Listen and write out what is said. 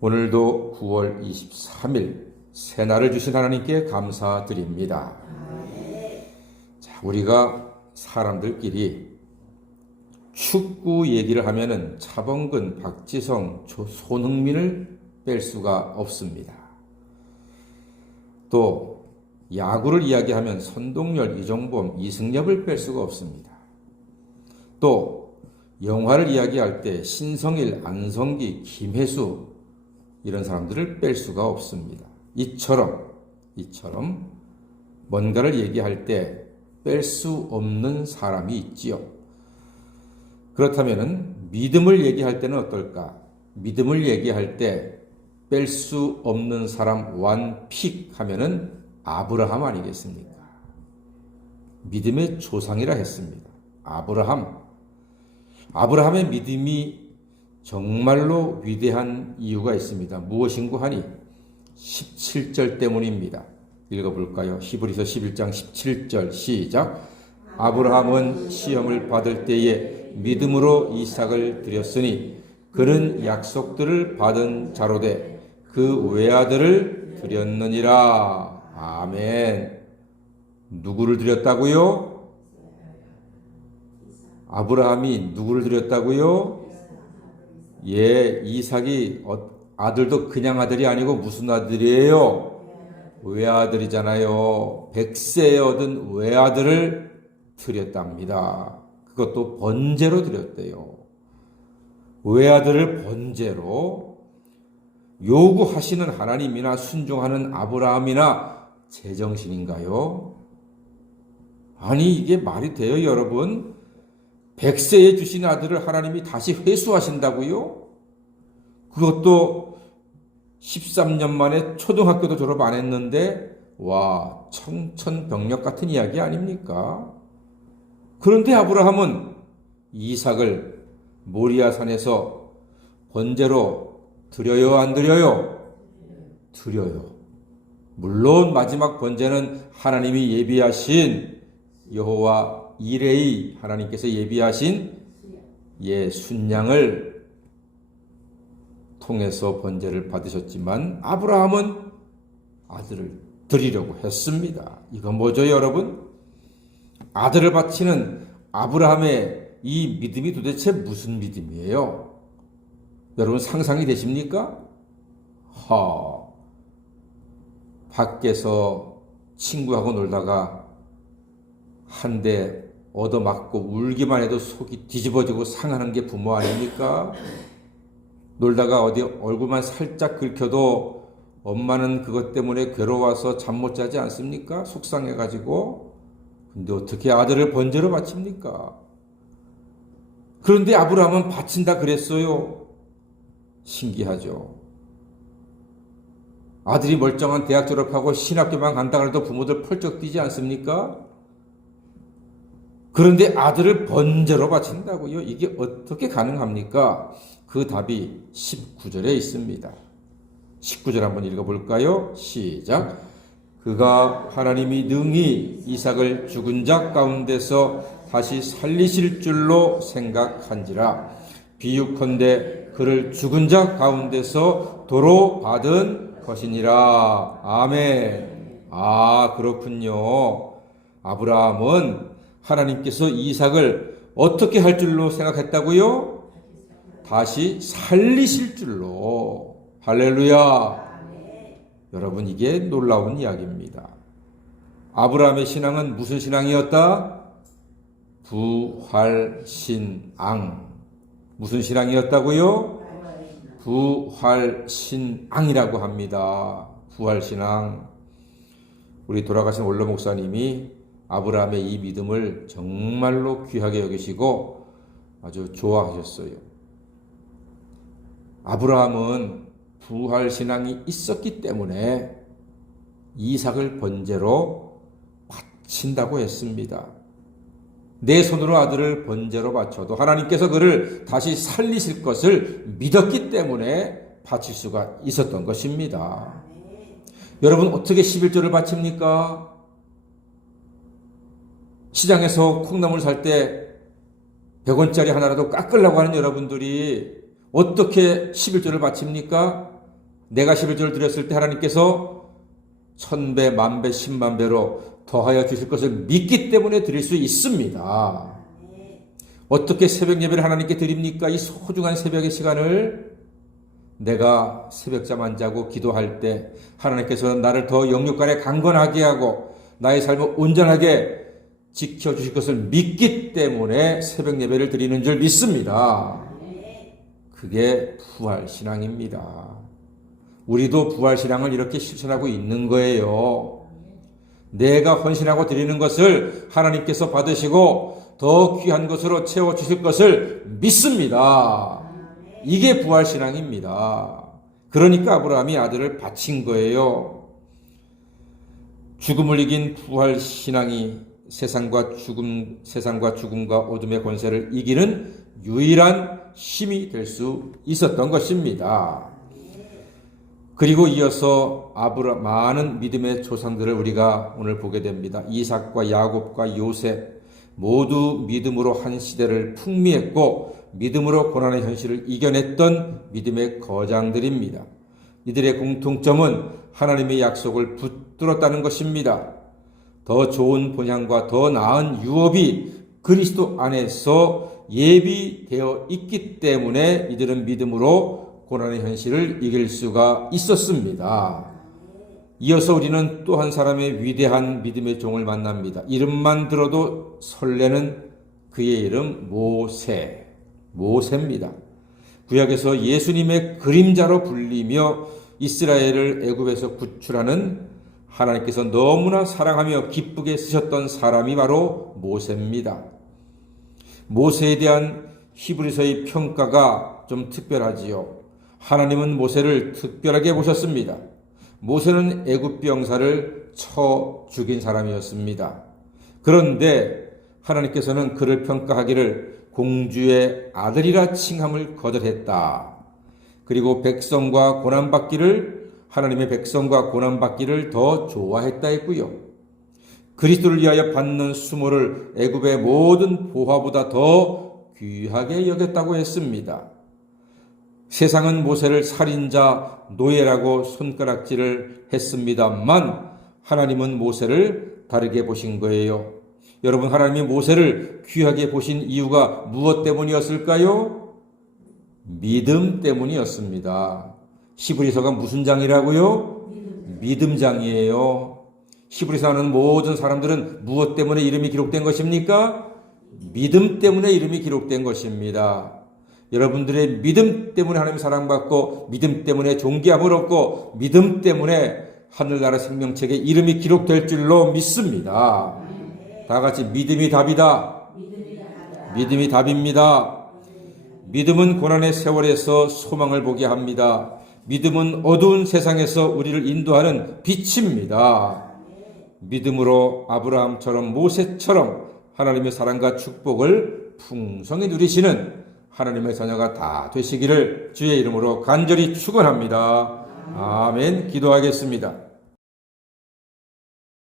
오늘도 9월 23일 새날을 주신 하나님께 감사드립니다. 자, 우리가 사람들끼리 축구 얘기를 하면은 차범근, 박지성, 손흥민을 뺄 수가 없습니다. 또 야구를 이야기하면 선동열, 이종범, 이승엽을 뺄 수가 없습니다. 또 영화를 이야기할 때 신성일, 안성기, 김혜수 이런 사람들을 뺄 수가 없습니다. 이처럼 뭔가를 얘기할 때 뺄 수 없는 사람이 있지요. 그렇다면 믿음을 얘기할 때는 어떨까? 믿음을 얘기할 때 뺄 수 없는 사람 원픽 하면은 아브라함 아니겠습니까? 믿음의 조상이라 했습니다. 아브라함의 믿음이 정말로 위대한 이유가 있습니다. 무엇인고 하니 17절 때문입니다. 읽어볼까요? 히브리서 11장 17절 시작. 아브라함은 시험을 받을 때에 믿음으로 이삭을 드렸으니 그는 약속들을 받은 자로되 그 외아들을 드렸느니라. 아멘. 누구를 드렸다고요? 아브라함이 누구를 드렸다고요? 예, 이삭이 아들도 그냥 아들이 아니고 무슨 아들이에요? 외아들이잖아요. 100세에 얻은 외아들을 드렸답니다. 그것도 번제로 드렸대요. 외아들을 번제로 요구하시는 하나님이나 순종하는 아브라함이나 제정신인가요? 아니 이게 말이 돼요, 여러분? 100세에 주신 아들을 하나님이 다시 회수하신다고요? 그것도 13년 만에 초등학교도 졸업 안 했는데 와, 청천벽력 같은 이야기 아닙니까? 그런데 아브라함은 이삭을 모리아산에서 번제로 드려요, 안 드려요? 드려요. 물론 마지막 번제는 하나님이 예비하신 여호와 이레이 하나님께서 예비하신 순양을 통해서 번제를 받으셨지만 아브라함은 아들을 드리려고 했습니다. 이건 뭐죠, 여러분? 아들을 바치는 아브라함의 이 믿음이 도대체 무슨 믿음이에요? 여러분 상상이 되십니까? 밖에서 친구하고 놀다가 한 대 얻어맞고 울기만 해도 속이 뒤집어지고 상하는 게 부모 아닙니까? 놀다가 어디 얼굴만 살짝 긁혀도 엄마는 그것 때문에 괴로워서 잠 못 자지 않습니까? 속상해가지고. 근데 어떻게 아들을 번제로 바칩니까? 그런데 아브라함은 바친다 그랬어요. 신기하죠. 아들이 멀쩡한 대학 졸업하고 신학교만 간다 그래도 부모들 펄쩍 뛰지 않습니까? 그런데 아들을 번제로 바친다고요? 이게 어떻게 가능합니까? 그 답이 19절에 있습니다. 19절 한번 읽어볼까요? 시작. 그가 하나님이 능히 이삭을 죽은 자 가운데서 다시 살리실 줄로 생각한지라. 비유컨대 그를 죽은 자 가운데서 도로 받은 것이니라. 아멘. 그렇군요. 아브라함은 하나님께서 이삭을 어떻게 할 줄로 생각했다고요? 다시 살리실 줄로. 할렐루야. 여러분 이게 놀라운 이야기입니다. 아브라함의 신앙은 무슨 신앙이었다? 부활신앙. 무슨 신앙이었다고요? 부활신앙이라고 합니다. 부활신앙. 우리 돌아가신 원로 목사님이 아브라함의 이 믿음을 정말로 귀하게 여기시고 아주 좋아하셨어요. 아브라함은 부활신앙이 있었기 때문에 이삭을 번제로 바친다고 했습니다. 내 손으로 아들을 번제로 바쳐도 하나님께서 그를 다시 살리실 것을 믿었기 때문에 바칠 수가 있었던 것입니다. 여러분 어떻게 11조를 바칩니까? 시장에서 콩나물 살 때 100원짜리 하나라도 깎으려고 하는 여러분들이 어떻게 11조를 바칩니까? 내가 11조를 드렸을 때 하나님께서 1000배, 만배, 10만배로 더하여 주실 것을 믿기 때문에 드릴 수 있습니다. 어떻게 새벽 예배를 하나님께 드립니까? 이 소중한 새벽의 시간을 내가 새벽잠 안 자고 기도할 때 하나님께서 나를 더 영육간에 강건하게 하고 나의 삶을 온전하게 지켜주실 것을 믿기 때문에 새벽 예배를 드리는 줄 믿습니다. 그게 부활신앙입니다. 우리도 부활신앙을 이렇게 실천하고 있는 거예요. 내가 헌신하고 드리는 것을 하나님께서 받으시고 더 귀한 것으로 채워주실 것을 믿습니다. 이게 부활신앙입니다. 그러니까 아브라함이 아들을 바친 거예요. 죽음을 이긴 부활신앙이 세상과 죽음과 어둠의 권세를 이기는 유일한 힘이 될 수 있었던 것입니다. 그리고 이어서 많은 믿음의 조상들을 우리가 오늘 보게 됩니다. 이삭과 야곱과 요셉 모두 믿음으로 한 시대를 풍미했고 믿음으로 고난의 현실을 이겨냈던 믿음의 거장들입니다. 이들의 공통점은 하나님의 약속을 붙들었다는 것입니다. 더 좋은 본향과 더 나은 유업이 그리스도 안에서 예비되어 있기 때문에 이들은 믿음으로 고난의 현실을 이길 수가 있었습니다. 이어서 우리는 또 한 사람의 위대한 믿음의 종을 만납니다. 이름만 들어도 설레는 그의 이름 모세입니다. 구약에서 예수님의 그림자로 불리며 이스라엘을 애굽에서 구출하는 하나님께서 너무나 사랑하며 기쁘게 쓰셨던 사람이 바로 모세입니다. 모세에 대한 히브리서의 평가가 좀 특별하지요. 하나님은 모세를 특별하게 보셨습니다. 모세는 애굽 병사를 쳐 죽인 사람이었습니다. 그런데 하나님께서는 그를 평가하기를 공주의 아들이라 칭함을 거절했다. 그리고 하나님의 백성과 고난받기를 더 좋아했다 했고요. 그리스도를 위하여 받는 수모를 애굽의 모든 보화보다 더 귀하게 여겼다고 했습니다. 세상은 모세를 살인자, 노예라고 손가락질을 했습니다만 하나님은 모세를 다르게 보신 거예요. 여러분, 하나님이 모세를 귀하게 보신 이유가 무엇 때문이었을까요? 믿음 때문이었습니다. 히브리서가 무슨 장이라고요? 믿음장이에요. 히브리서 하는 모든 사람들은 무엇 때문에 이름이 기록된 것입니까? 믿음 때문에 이름이 기록된 것입니다. 여러분들의 믿음 때문에 하나님 사랑받고 믿음 때문에 존귀함을 얻고 믿음 때문에 하늘나라 생명책에 이름이 기록될 줄로 믿습니다. 다 같이 믿음이 답이다. 믿음이 답입니다. 믿음은 고난의 세월에서 소망을 보게 합니다. 믿음은 어두운 세상에서 우리를 인도하는 빛입니다. 믿음으로 아브라함처럼 모세처럼 하나님의 사랑과 축복을 풍성히 누리시는 하나님의 자녀가 다 되시기를 주의 이름으로 간절히 축원합니다. 아멘. 기도하겠습니다.